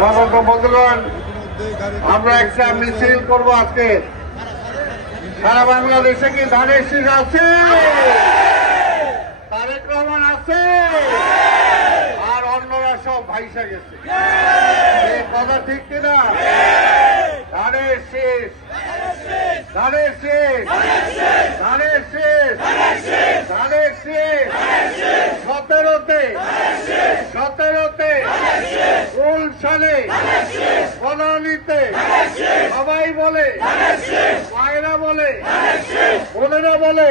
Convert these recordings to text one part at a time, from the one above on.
বন্ধুগণ, আমরা একটা মিছিল করবো আজকে। সারা বাংলাদেশে কি ধানের শীষ আছে? তারেক রহমান আছে, আর অন্যরা সব ভাইসা গেছে। এই কথা ঠিক কিনা? ধানের শীষ, ধানের শীষ, ধানের শীষ, ধানের শীষ। 17তে গুলশানে বনানীতে সবাই বলে, মায়েরা বলে, বোনেরা বলে,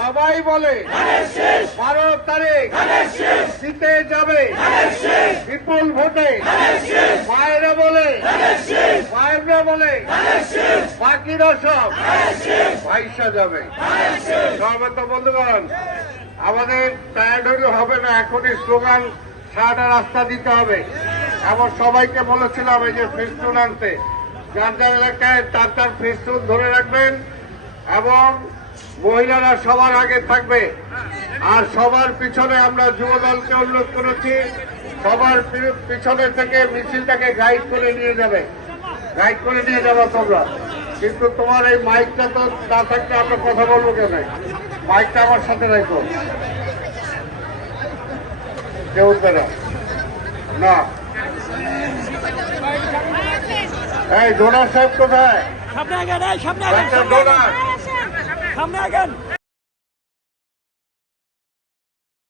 সবাই বলে 12 তারিখ জিতে যাবে বিপুল ভোটে। মায়েরা বলে, বাকিরা সব ভাইসা যাবে। সর্বত বন্ধুগণ, আমাদের টায়ার্ড হলে হবে না, এখনই স্লোগান সারাটা রাস্তা দিতে হবে। এমন সবাইকে বলেছিলাম এই যে ফেস্টুন আনতে, যার যার এলাকায় তার ফেস্টুন ধরে রাখবেন, এবং মহিলারা সবার আগে থাকবে। আর সবার পিছনে আমরা যুব দলকে অনুরোধ করেছি, সবার পিছনে থেকে মিছিলটাকে গাইড করে নিয়ে যাবে, গাইড করে নিয়ে যাবো তোমরা। কিন্তু তোমার এই মাইকটা তো না থাকলে আমরা কথা বলবো কেন? মাইকটা আমার সাথে রাখো। কেউ না, এই ডোনার সাহেব কোথায়? সামনে আগেন, সামনে আগেন, সামনে আগেন।